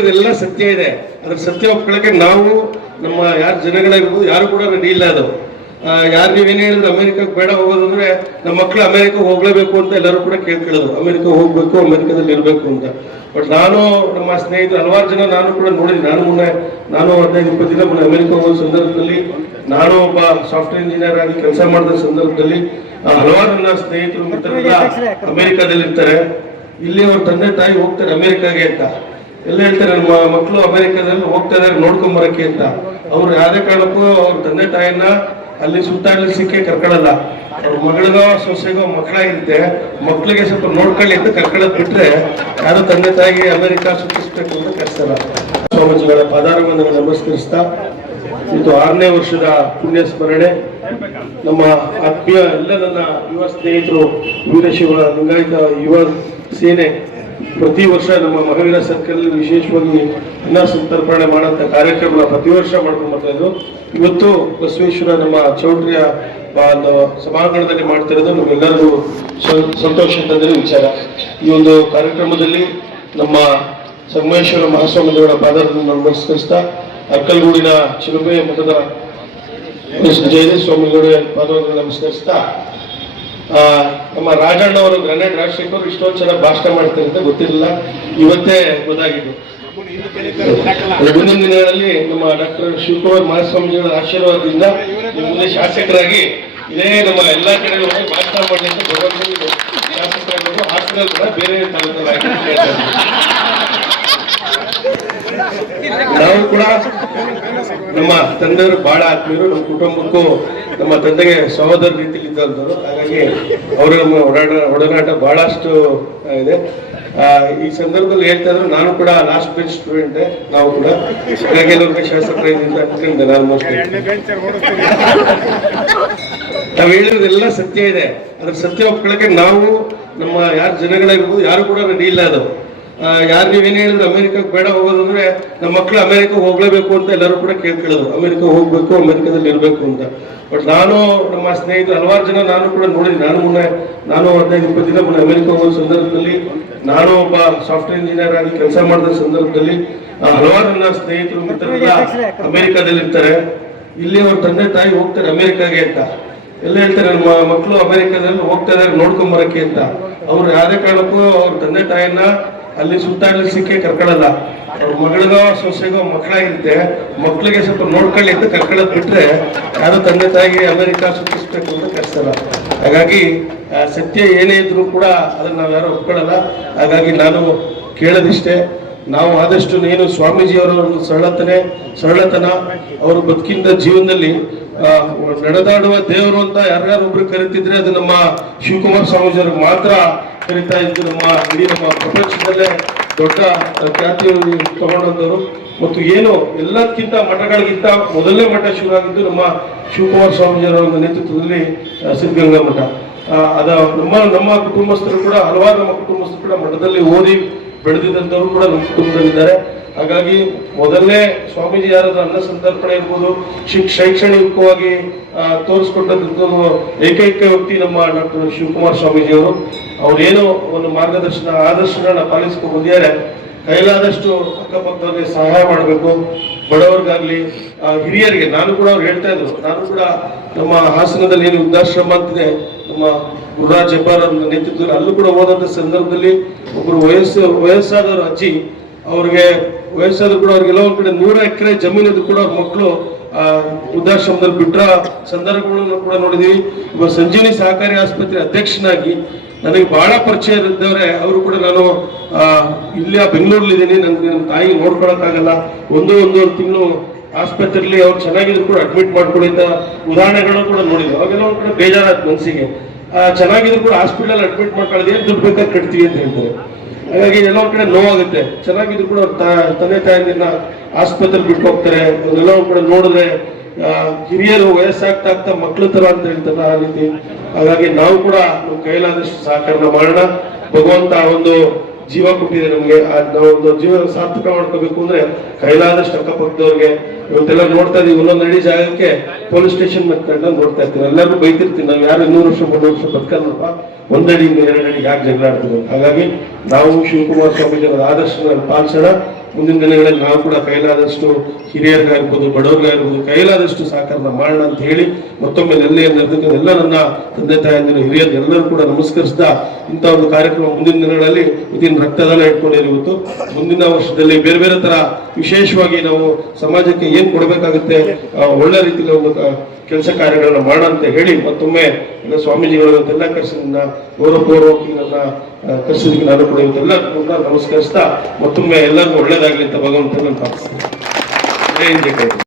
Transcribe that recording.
ಇದೆಲ್ಲ ಸತ್ಯ ಇದೆ. ಅದ್ರ ಸತ್ಯ ಒಪ್ಕೊಳ್ಳಕ್ಕೆ ನಾವು ನಮ್ಮ ಯಾರು ಜನಗಳಿರ್ಬೋದು ಯಾರು ಕೂಡ ರೆಡಿ ಇಲ್ಲ ಅದು. ಯಾರು ನೀವೇನು ಹೇಳಿದ್ರೆ ಅಮೆರಿಕಕ್ಕೆ ಬೇಡ ಹೋಗೋದಂದ್ರೆ ನಮ್ಮ ಮಕ್ಕಳು ಅಮೆರಿಕ ಹೋಗ್ಲೇಬೇಕು ಅಂತ ಎಲ್ಲರೂ ಕೂಡ ಕೇಳ್ಕೊಳ್ಳೋದು. ಅಮೆರಿಕ ಹೋಗ್ಬೇಕು, ಅಮೆರಿಕದಲ್ಲಿ ಇರಬೇಕು ಅಂತ. ಬಟ್ ನಾನು, ನಮ್ಮ ಸ್ನೇಹಿತರು ಹಲವಾರು ಜನ ನಾನು ಕೂಡ ನೋಡಿದ್ದೀನಿ ನಾನು ಮೊನ್ನೆ, ನಾನು ಹದಿನೈದು, ಇಪ್ಪತ್ತು ದಿನ ಮೊನ್ನೆ ಅಮೆರಿಕ ಹೋಗೋ ಸಂದರ್ಭದಲ್ಲಿ, ನಾನು ಒಬ್ಬ ಸಾಫ್ಟ್ವೇರ್ ಇಂಜಿನಿಯರ್ ಆಗಿ ಕೆಲಸ ಮಾಡಿದ ಸಂದರ್ಭದಲ್ಲಿ ಹಲವಾರು ನನ್ನ ಸ್ನೇಹಿತರು, ಮಿತ್ರರೆಲ್ಲ ಅಮೆರಿಕದಲ್ಲಿ ಇರ್ತಾರೆ ಇಲ್ಲಿ ಅವ್ರ ತಂದೆ ತಾಯಿ ಹೋಗ್ತಾರೆ ಅಮೆರಿಕಾಗೆ ಅಂತ. ಎಲ್ಲ ಹೇಳ್ತಾರೆ, ನಮ್ಮ ಮಕ್ಕಳು ಅಮೆರಿಕದಲ್ಲಿ ಹೋಗ್ತಾ ಇದಾರೆ, ನೋಡ್ಕೊಂಡ್ ಬರಕ್ಕೆ ಅಂತ. ಅವ್ರು ಯಾವ್ದೇ ಕಾರಣಕ್ಕೂ ಅವ್ರ ತಂದೆ ತಾಯಿನ ಅಲ್ಲಿ ಸುತ್ತಾಡ್ಲಿಕ್ಕೆ ಕರ್ಕೊಳ್ಳಲ್ಲ. ಅವ್ರ ಮಗಳಿಗೋ, ಸೊಸೆಗೋ ಮಕ್ಕಳಾಗಿರುತ್ತೆ. ಮಕ್ಕಳಿಗೆ ಸ್ವಲ್ಪ ನೋಡ್ಕೊಳ್ಳಿ ಅಂತ ಕರ್ಕೊಳ್ಳೋದ್ ಬಿಟ್ರೆ ಯಾರು ತಂದೆ ತಾಯಿಗೆ ಅಮೆರಿಕ ಸುತ್ತಿಸ್ಬೇಕು ಅಂತ ಕರ್ಸಲ್ಲ ಸ್ವಾಮೀಜಿಗಳ ಪದಾರವನ್ನು ನಮಸ್ಕರಿಸ್ತಾ, ಇದು ಆರನೇ ವರ್ಷದ ಪುಣ್ಯ ಸ್ಮರಣೆ ನಮ್ಮ ಆತ್ಮೀಯ ಎಲ್ಲ ನನ್ನ ಯುವ ಸ್ನೇಹಿತರು, ವೀರಶಿವ ಲಿಂಗಾಯತ ಯುವ ಸೇನೆ ಪ್ರತಿ ವರ್ಷ ನಮ್ಮ ಮಹಾವೀರ ಸರ್ಕಲ್ ವಿಶೇಷವಾಗಿ ಅನ್ನ ಸಂತರ್ಪಣೆ ಮಾಡೋಂಥ ಕಾರ್ಯಕ್ರಮ ಪ್ರತಿ ವರ್ಷ ಮಾಡ್ಕೊಂಡು ಇದ್ರು ಇವತ್ತು ಬಸವೇಶ್ವರ ನಮ್ಮ ಚೌಟ್ರಿಯ ಒಂದು ಸಭಾಂಗಣದಲ್ಲಿ ಮಾಡ್ತಾ ಇರೋದು ಸ- ಸಂತೋಷ ಅಂತಂದ್ರೆ ವಿಚಾರ. ಈ ಒಂದು ಕಾರ್ಯಕ್ರಮದಲ್ಲಿ ನಮ್ಮ ಸಂಗಮೇಶ್ವರ ಮಹಾಸ್ವಾಮಿಗಳ ಪಾದರನ್ನು ನಮಸ್ಕರಿಸ್ತಾ ಅಕ್ಕಲ್ಗೂಡಿನ ಚಿಲುಮೆ ಮಠದ ಜಯದೇವ ಸ್ವಾಮಿಗಳ ಪಾದವನ್ನು ನಮಸ್ಕರಿಸ್ತಾ ನಮ್ಮ ರಾಜಣ್ಣ ಅವರು ಗ್ರನೇಡ್ ರಾಜಶೇಖರ್ ಇಷ್ಟೊಂದು ಚೆನ್ನಾಗಿ ಭಾಷಣ ಮಾಡ್ತಾರೆ ಅಂತ ಗೊತ್ತಿರಲಿಲ್ಲ ಇವತ್ತೇ ಗೊತ್ತಾಗಿದ್ದು ಮುಂದಿನ ದಿನಗಳಲ್ಲಿ ನಮ್ಮ ಡಾಕ್ಟರ್ ಶಿವಕುಮಾರ್ ಮಹಾಸ್ವಾಮಿಗಳ ಆಶೀರ್ವಾದದಿಂದ ಮುಂದೆ ಶಾಸಕರಾಗಿ ಇದೇ ನಮ್ಮ ಎಲ್ಲಾ ಕಡೆ ಹೋಗಿ ಭಾಷಣ ಮಾಡಲಿ ಅಂತ ಭಗವಂತನಿಗೆ ಹಾಸನಲ್ಲಿ ಕೂಡ ಬೇರೆ. ನಾವು ಕೂಡ ನಮ್ಮ ತಂದೆಯವರು ಬಹಳ ಆತ್ಮೀಯರು, ನಮ್ಮ ಕುಟುಂಬಕ್ಕೂ ನಮ್ಮ ತಂದೆಗೆ ಸಹೋದರ ರೀತಿಯಲ್ಲಿ ಇದ್ದಂಥವ್ರು ಹಾಗಾಗಿ ಅವರ ನಮ್ಮ ಒಡಾಟ, ಒಡನಾಟ ಬಹಳಷ್ಟು ಇದೆ. ಈ ಸಂದರ್ಭದಲ್ಲಿ ಹೇಳ್ತಾ ಇದ್ರು, ನಾನು ಕೂಡ ಲಾಸ್ಟ್ ಬೆಂಚ್ ಸ್ಟೂಡೆಂಟ್ ನಾವು ಕೂಡ. ಅನ್ಕೊಂಡೆ ನಾನು ನಾವು ಹೇಳಿರೋದೆಲ್ಲ ಸತ್ಯ ಇದೆ. ಅದ್ರ ಸತ್ಯ ಒಪ್ಕೊಳ್ಳಕ್ಕೆ ನಾವು ನಮ್ಮ ಯಾರು ಜನಗಳಿರ್ಬೋದು ಯಾರು ಕೂಡ ರೆಡಿ ಇಲ್ಲ ಅದು ಯಾರು ನೀವೇನು ಹೇಳಿದ್ರು ಅಮೆರಿಕಕ್ಕೆ ಬೇಡ ಹೋಗೋದು ಅಂದ್ರೆ ನಮ್ಮ ಮಕ್ಕಳು ಅಮೆರಿಕ ಹೋಗ್ಲೇಬೇಕು ಅಂತ ಎಲ್ಲರೂ ಕೂಡ ಕೇಳ್ಕೊಳ್ಳೋದು ಅಮೆರಿಕ ಹೋಗ್ಬೇಕು, ಅಮೆರಿಕದಲ್ಲಿ ಇರಬೇಕು ಅಂತ. ಬಟ್ ನಾನು, ನಮ್ಮ ಸ್ನೇಹಿತರು ಹಲವಾರು ಜನ ನಾನು ಕೂಡ ನೋಡಿದ್ದೀನಿ. ನಾನು ಮೊನ್ನೆ, ನಾನು ಹದಿನೈದು, ಇಪ್ಪತ್ತು ದಿನ ಮೊನ್ನೆ ಅಮೆರಿಕ ಹೋಗೋ ಸಂದರ್ಭದಲ್ಲಿ, ನಾನು ಒಬ್ಬ ಸಾಫ್ಟ್ವೇರ್ ಇಂಜಿನಿಯರ್ ಆಗಿ ಕೆಲಸ ಮಾಡಿದ ಸಂದರ್ಭದಲ್ಲಿ ಹಲವಾರು ನನ್ನ ಸ್ನೇಹಿತರು ಮಿತ್ರರೆಲ್ಲ ಅಮೆರಿಕದಲ್ಲಿ ಇರ್ತಾರೆ. ಇಲ್ಲಿ ಅವ್ರ ತಂದೆ ತಾಯಿ ಹೋಗ್ತಾರೆ ಅಮೆರಿಕಾಗೆ ಅಂತ. ಎಲ್ಲ ಹೇಳ್ತಾರೆ, ನಮ್ಮ ಮಕ್ಕಳು ಅಮೆರಿಕದಲ್ಲಿ ಹೋಗ್ತಾ ಇದಾರೆ, ನೋಡ್ಕೊಂಡ್ ಬರಕ್ಕೆ ಅಂತ. ಅವ್ರು ಯಾವುದೇ ಕಾರಣಕ್ಕೂ ಅವ್ರ ತಂದೆ ತಾಯಿನ ಅಲ್ಲಿ ಸುತ್ತಾಡ್ಲಿಕ್ಕೆ ಕರ್ಕೊಳ್ಳಲ್ಲ. ಅವ್ರ ಮಗಳಿಗೋ, ಸೊಸೆಗೋ ಮಕ್ಕಳಾಗಿರುತ್ತೆ. ಮಕ್ಕಳಿಗೆ ಸ್ವಲ್ಪ ನೋಡ್ಕೊಳ್ಳಿ ಅಂತ ಕರ್ಕೊಳ್ಳೋದು ಬಿಟ್ಟರೆ ಯಾರು ತಂದೆ ತಾಯಿಗೆ ಅಮೆರಿಕ ಸುತ್ತಿಸ್ಬೇಕು ಅಂತ ಕರ್ಸಲ್ಲ ಹಾಗಾಗಿ ಸತ್ಯ ಏನೇ ಇದ್ರೂ ಕೂಡ ಅದನ್ನ ನಾವು ಯಾರು ಒಪ್ಕೊಳ್ಳಲ್ಲ. ಹಾಗಾಗಿ ನಾನು ಕೇಳೋದಿಷ್ಟೇ, ನಾವು ಆದಷ್ಟು ನೀನು ಸ್ವಾಮೀಜಿಯವರ ಒಂದು ಸರಳತನೆ, ಸರಳತನ, ಅವರು ಬದುಕಿಂದ ಜೀವನದಲ್ಲಿ ನಡೆದಾಡುವ ದೇವರು ಅಂತ ಯಾರ್ಯಾರೊಬ್ರು ಕರಿತಿದ್ರೆ ಅದು ನಮ್ಮ ಶಿವಕುಮಾರ್ ಸ್ವಾಮೀಜಿಯವ್ರಿಗೆ ಮಾತ್ರ ಕರಿತಾ ಇದ್ದು ನಮ್ಮ ಇಡೀ ನಮ್ಮ ಪ್ರಪಂಚದಲ್ಲೇ ದೊಡ್ಡ ಖ್ಯಾತಿ ತಗೊಂಡಂತವರು ಮತ್ತು ಏನು, ಎಲ್ಲಕ್ಕಿಂತ ಮಠಗಳಿಗಿಂತ ಮೊದಲನೇ ಮಠ ಶುರುವಾಗಿದ್ದು ನಮ್ಮ ಶಿವಕುಮಾರ ಸ್ವಾಮೀಜಿಯವರ ಒಂದು ನೇತೃತ್ವದಲ್ಲಿ ಸಿದ್ಧಗಂಗಾ ಮಠ. ಅದ ನಮ್ಮ ನಮ್ಮ ಕುಟುಂಬಸ್ಥರು ಕೂಡ, ಹಲವಾರು ನಮ್ಮ ಕುಟುಂಬಸ್ಥರು ಕೂಡ ಮಠದಲ್ಲಿ ಓದಿ ಬೆಳೆದಿದ್ದಂಥವರು ಕೂಡ ನಮ್ಮ ಕುಟುಂಬದಲ್ಲಿದ್ದಾರೆ. ಹಾಗಾಗಿ ಮೊದಲನೇ ಸ್ವಾಮೀಜಿ ಯಾರಾದ್ರೂ ಅನ್ನ ಸಂತರ್ಪಣೆ ಇರ್ಬೋದು, ಶಿಕ್, ಶೈಕ್ಷಣಿಕವಾಗಿ ತೋರಿಸ್ಕೊಟ್ಟದ್ದು ಏಕೈಕ ವ್ಯಕ್ತಿ ನಮ್ಮ ಡಾಕ್ಟರ್ ಶಿವಕುಮಾರ್ ಸ್ವಾಮೀಜಿಯವರು ಅವ್ರೇನು ಒಂದು ಮಾರ್ಗದರ್ಶನ, ಆದರ್ಶಗಳನ್ನ ಪಾಲಿಸ್ಕೊಂಡು ಬಂದಿದ್ದಾರೆ ಕೈಲಾದಷ್ಟು ಅಕ್ಕಪಕ್ಕದವ್ರಿಗೆ ಸಹಾಯ ಮಾಡಬೇಕು. ಬಡವರಿಗಾಗ್ಲಿ ಹಿರಿಯರಿಗೆ, ನಾನು ಕೂಡ ಅವ್ರು ಹೇಳ್ತಾ ಇದ್ರು. ನಾನು ಕೂಡ ನಮ್ಮ ಹಾಸನದಲ್ಲಿ ಏನು ವೃದ್ಧಾಶ್ರಮ ಅಂತಿದೆ, ನಮ್ಮ ಗುರುರಾಜ್ ಅವ್ರ ನೇತೃತ್ವದಲ್ಲಿ ಅಲ್ಲೂ ಕೂಡ ಹೋದಂತ ಸಂದರ್ಭದಲ್ಲಿ ಒಬ್ಬರು ವಯಸ್ಸು, ವಯಸ್ಸಾದವರು ಅಜ್ಜಿ ಅವ್ರಿಗೆ ವಯಸ್ಸಾದ್ರು ಕೂಡ ಅವ್ರಿಗೆ ಎಲ್ಲೋ ಕಡೆ ನೂರ ಎಕರೆ ಜಮೀನಿದ್ದು ಕೂಡ ಅವ್ರ ಮಕ್ಕಳು ವೃದ್ಧಾಶ್ರಮದಲ್ಲಿ ಬಿಟ್ರ ಸಂದರ್ಭಗಳನ್ನು ಕೂಡ ನೋಡಿದೀವಿ. ಇವಾಗ ಸಂಜೀವಿನಿ ಸಹಕಾರಿ ಆಸ್ಪತ್ರೆ ಅಧ್ಯಕ್ಷನಾಗಿ ನನಗೆ ಬಹಳ ಪರಿಚಯ ಇದ್ದವರೇ. ಅವರು ಕೂಡ ನಾನು ಇಲ್ಲಿ ಬೆಂಗಳೂರಲ್ಲಿ ಇದ್ದೀನಿ. ನನಗೆ ನನ್ನ ತಾಯಿ ನೋಡ್ಕೊಳಕ್ಕಾಗಲ್ಲ. ಒಂದು ಒಂದೂವರೆ ತಿಂಗಳು ಆಸ್ಪತ್ರೆಯಲ್ಲಿ ಅವ್ರು ಚೆನ್ನಾಗಿದ್ರು ಕೂಡ ಅಡ್ಮಿಟ್ ಮಾಡ್ಕೊಳ್ಳಿ ಉದಾಹರಣೆಗಳನ್ನ ಕೂಡ ನೋಡಿದ್ವಿ. ಅವಾಗೆಲ್ಲ ಒಂದು ಕಡೆ ಬೇಜಾರಾಯ್ತು ಮನಸ್ಸಿಗೆ ಚೆನ್ನಾಗಿದ್ರು ಕೂಡ ಹಾಸ್ಪಿಟಲ್ ಅಡ್ಮಿಟ್ ಮಾಡ್ಕೊಳ್ಳೋದು ದುಡ್ಡು ಬೇಕಾದ್ರೆ ಕಟ್ತೀವಿ ಅಂತ ಹೇಳ್ತಾರೆ. ಹಾಗಾಗಿ ಎಲ್ಲೋ ಒಂದ್ ಕಡೆ ನೋವಾಗುತ್ತೆ. ಚೆನ್ನಾಗಿದ್ರು ಕೂಡ ತಂದೆ ತಾಯಿನ ಆಸ್ಪತ್ರೆ ಬಿಟ್ಟು ಹೋಗ್ತಾರೆ ಅದೆಲ್ಲ ಕೂಡ ನೋಡಿದ್ರೆ ಹಿರಿಯರು ವಯಸ್ಸಾಗ್ತಾ ಆಗ್ತಾ ಮಕ್ಳ ತರ ಅಂತ ಹೇಳ್ತಾರೆ ಆ ರೀತಿ. ಹಾಗಾಗಿ ನಾವು ಕೂಡ ಕೈಲಾದಷ್ಟು ಸಹಕಾರನ ಮಾಡೋಣ. ಭಗವಂತ ಒಂದು ಜೀವ ಕೊಟ್ಟಿದೆ ನಮ್ಗೆ. ನಾವು ಒಂದು ಜೀವ ಸಾರ್ಥಕ ಮಾಡ್ಕೋಬೇಕು ಅಂದ್ರೆ ಕೈಲಾದಷ್ಟು ಅಕ್ಕಪಕ್ಕದವ್ರಿಗೆ ಇವತ್ತೆಲ್ಲ ನೋಡ್ತಾ ಇದೀವಿ. ಒಂದೊಂದು ಅಡಿ ಜಾಗಕ್ಕೆ ಪೊಲೀಸ್ ಸ್ಟೇಷನ್ ಮತ್ತೆ ನೋಡ್ತಾ ಇರ್ತೀವಿ. ಎಲ್ಲರೂ ಬೈತಿರ್ತೀವಿ. ನಾವು ಯಾರು ಇನ್ನೂರು ವರ್ಷ ಮೂರು ವರ್ಷ ಬದುಕಲ್ಲಪ್ಪ ಒಂದಡಿ ಎರಡು ಯಾಕೆ ಜಗಳ ಆಡ್ತೀವಿ ಹಾಗಾಗಿ ನಾವು ಶಿವಕುಮಾರ್ ಸ್ವಾಮೀಜಿ ಅವರ ಆದರ್ಶನ ಪಾಲಿಸೋಣ. ಮುಂದಿನ ದಿನಗಳಲ್ಲಿ ನಾವು ಕೂಡ ಕೈಲಾದಷ್ಟು ಹಿರಿಯರಿಗಾಗಿರ್ಬೋದು, ಬಡವರಿಗಾಗಿರ್ಬೋದು, ಕೈಲಾದಷ್ಟು ಸಹಕಾರನ ಮಾಡೋಣ ಅಂತ ಹೇಳಿ ಮತ್ತೊಮ್ಮೆ ನೆಲ್ಲೆಯ ಎಲ್ಲ ನನ್ನ ತಂದೆ ತಾಯಂದಿರು, ಹಿರಿಯರು ಎಲ್ಲರೂ ಕೂಡ ನಮಸ್ಕರಿಸ್ತಾ ಇಂಥ ಒಂದು ಕಾರ್ಯಕ್ರಮ ಮುಂದಿನ ದಿನಗಳಲ್ಲಿ ಇದನ್ನು ರಕ್ತದಾನ ಇಟ್ಕೊಂಡಿರಿ ಇವತ್ತು ಮುಂದಿನ ವರ್ಷದಲ್ಲಿ ಬೇರೆ ಬೇರೆ ತರ ವಿಶೇಷವಾಗಿ ನಾವು ಸಮಾಜಕ್ಕೆ ಏನು ಕೊಡಬೇಕಾಗುತ್ತೆ ಒಳ್ಳೆ ರೀತಿಯಲ್ಲಿ ಒಂದು ಕೆಲಸ ಕಾರ್ಯಗಳನ್ನ ಮಾಡೋಣ ಅಂತ ಹೇಳಿ ಮತ್ತೊಮ್ಮೆ ಎಲ್ಲ ಸ್ವಾಮೀಜಿಗಳು ಇವತ್ತೆಲ್ಲ ಕರೆಸಿದ ಗೌರವಪೂರ್ವಕ ನನ್ನ ಕರೆಸಿದಕ್ಕೆ ನಾನು ಕೂಡ ಇವತ್ತೆಲ್ಲ ನಮಸ್ಕರಿಸ್ತಾ ಮತ್ತೊಮ್ಮೆ ಎಲ್ಲರಿಗೂ ಒಳ್ಳೇದಾಗ್ಲಿ. ಅಂತ ಭಗವಂತನ ಪ್ರಾರ್ಥಿಸ್ತೀನಿ ಜೈ ಹಿಂದ್ ಜೈ ಕನ್ನಡ.